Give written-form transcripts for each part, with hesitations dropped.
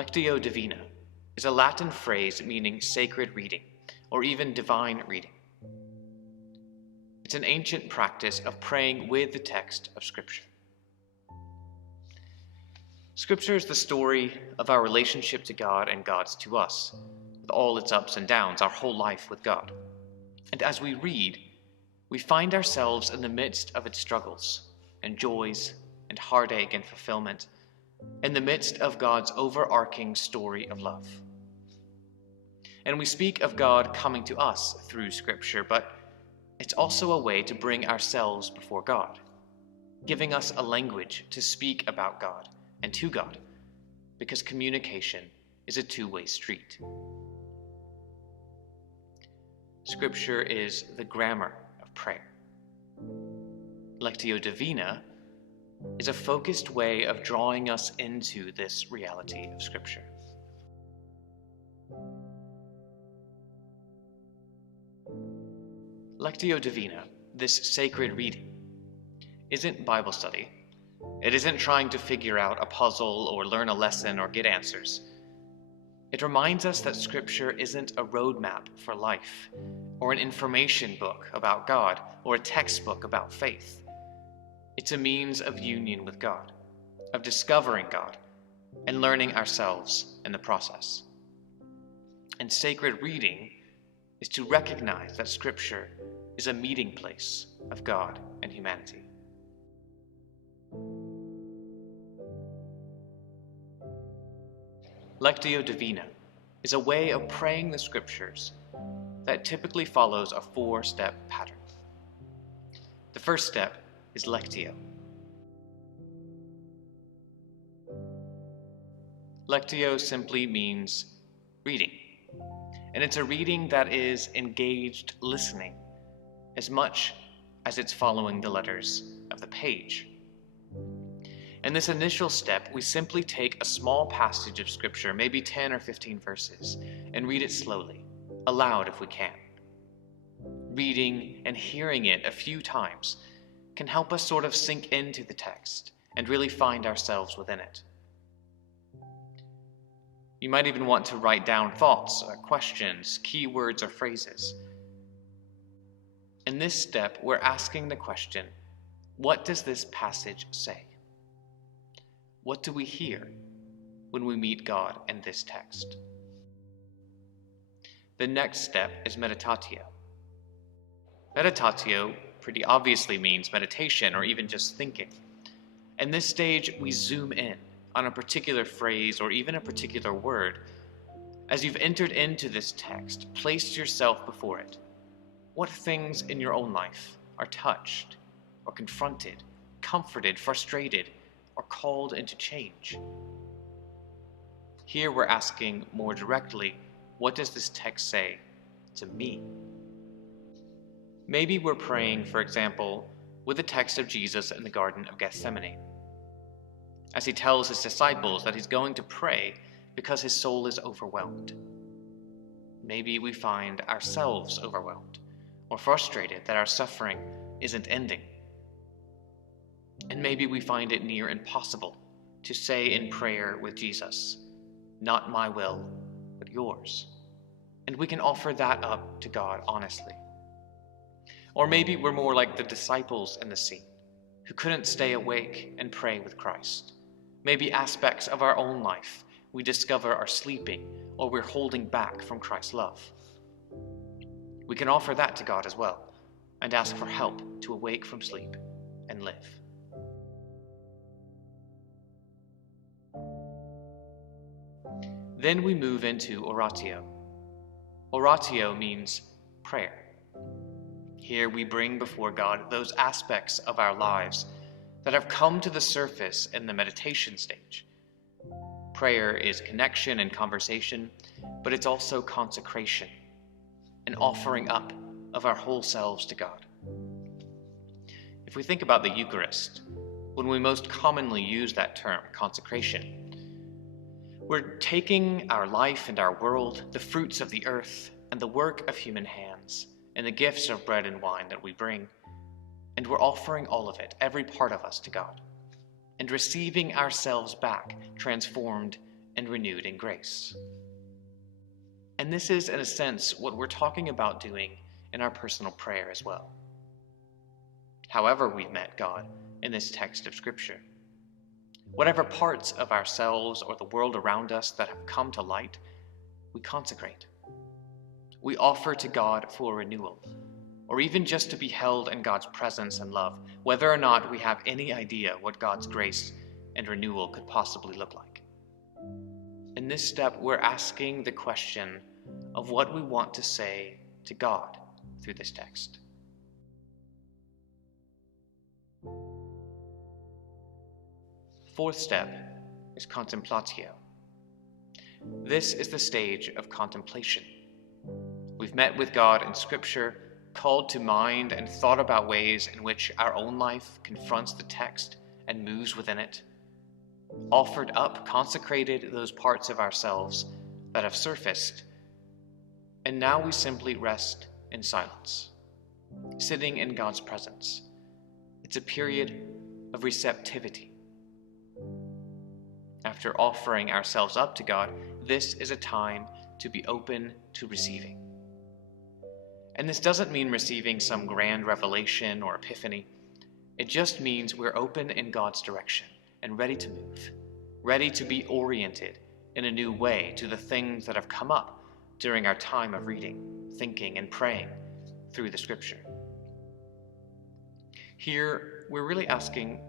Lectio Divina is a Latin phrase meaning sacred reading, or even divine reading. It's an ancient practice of praying with the text of Scripture. Scripture is the story of our relationship to God and God's to us, with all its ups and downs, our whole life with God. And as we read, we find ourselves in the midst of its struggles and joys and heartache and fulfillment, in the midst of God's overarching story of love. And we speak of God coming to us through Scripture, but it's also a way to bring ourselves before God, giving us a language to speak about God and to God, because communication is a two-way street. Scripture is the grammar of prayer. Lectio Divina is a focused way of drawing us into this reality of Scripture. Lectio Divina, this sacred reading, isn't Bible study. It isn't trying to figure out a puzzle or learn a lesson or get answers. It reminds us that Scripture isn't a roadmap for life, or an information book about God, or a textbook about faith. It's a means of union with God, of discovering God, and learning ourselves in the process. And sacred reading is to recognize that Scripture is a meeting place of God and humanity. Lectio Divina is a way of praying the Scriptures that typically follows a four-step pattern. The first step is Lectio. Lectio simply means reading, and it's a reading that is engaged listening as much as it's following the letters of the page. In this initial step, we simply take a small passage of Scripture, maybe 10 or 15 verses, and read it slowly, aloud if we can. Reading and hearing it a few times can help us sort of sink into the text and really find ourselves within it. You might even want to write down thoughts, questions, key words, or phrases. In this step, we're asking the question, what does this passage say? What do we hear when we meet God in this text? The next step is meditatio. Meditatio pretty obviously means meditation or even just thinking. In this stage, we zoom in on a particular phrase or even a particular word. As you've entered into this text, place yourself before it. What things in your own life are touched or confronted, comforted, frustrated, or called into change? Here we're asking more directly, what does this text say to me? Maybe we're praying, for example, with the text of Jesus in the Garden of Gethsemane, as he tells his disciples that he's going to pray because his soul is overwhelmed. Maybe we find ourselves overwhelmed or frustrated that our suffering isn't ending. And maybe we find it near impossible to say in prayer with Jesus, "Not my will, but yours." And we can offer that up to God honestly. Or maybe we're more like the disciples in the scene, who couldn't stay awake and pray with Christ. Maybe aspects of our own life we discover are sleeping or we're holding back from Christ's love. We can offer that to God as well and ask for help to awake from sleep and live. Then we move into Oratio. Oratio means prayer. Here we bring before God those aspects of our lives that have come to the surface in the meditation stage. Prayer is connection and conversation, but it's also consecration, an offering up of our whole selves to God. If we think about the Eucharist, when we most commonly use that term, consecration, we're taking our life and our world, the fruits of the earth, and the work of human hands, and the gifts of bread and wine that we bring, and we're offering all of it, every part of us, to God, and receiving ourselves back, transformed and renewed in grace. And this is, in a sense, what we're talking about doing in our personal prayer as well. However we've met God in this text of Scripture, whatever parts of ourselves or the world around us that have come to light, we consecrate. We offer to God for renewal, or even just to be held in God's presence and love, whether or not we have any idea what God's grace and renewal could possibly look like. In this step, we're asking the question of what we want to say to God through this text. Fourth step is contemplatio. This is the stage of contemplation. We've met with God in Scripture, called to mind and thought about ways in which our own life confronts the text and moves within it, offered up, consecrated those parts of ourselves that have surfaced, and now we simply rest in silence, sitting in God's presence. It's a period of receptivity. After offering ourselves up to God, this is a time to be open to receiving. And this doesn't mean receiving some grand revelation or epiphany. It just means we're open in God's direction and ready to move, ready to be oriented in a new way to the things that have come up during our time of reading, thinking, and praying through the Scripture. Here, we're really asking,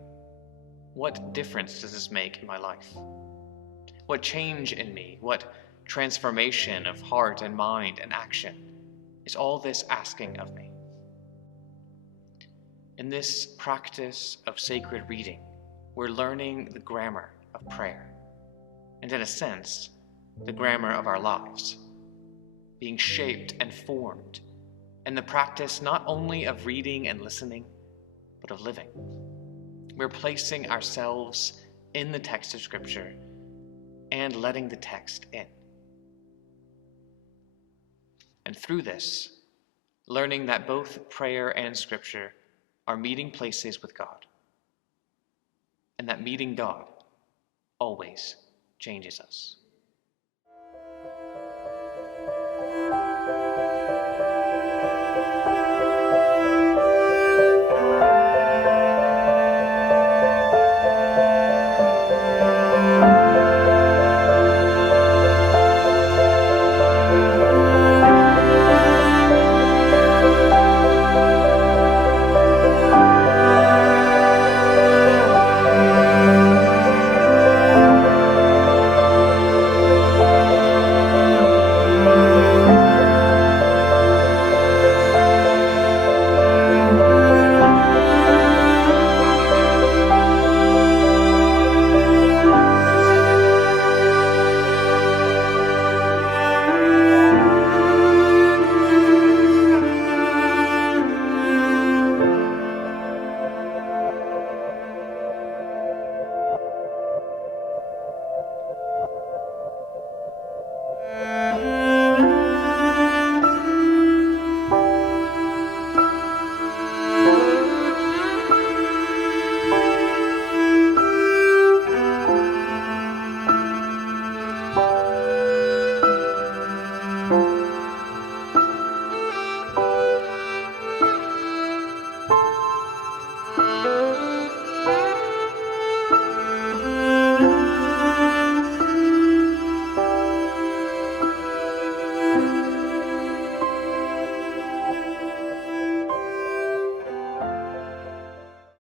what difference does this make in my life? What change in me, what transformation of heart and mind and action is all this asking of me? In this practice of sacred reading, we're learning the grammar of prayer, and in a sense, the grammar of our lives, being shaped and formed in the practice not only of reading and listening, but of living. We're placing ourselves in the text of Scripture and letting the text in. And through this, learning that both prayer and Scripture are meeting places with God, and that meeting God always changes us.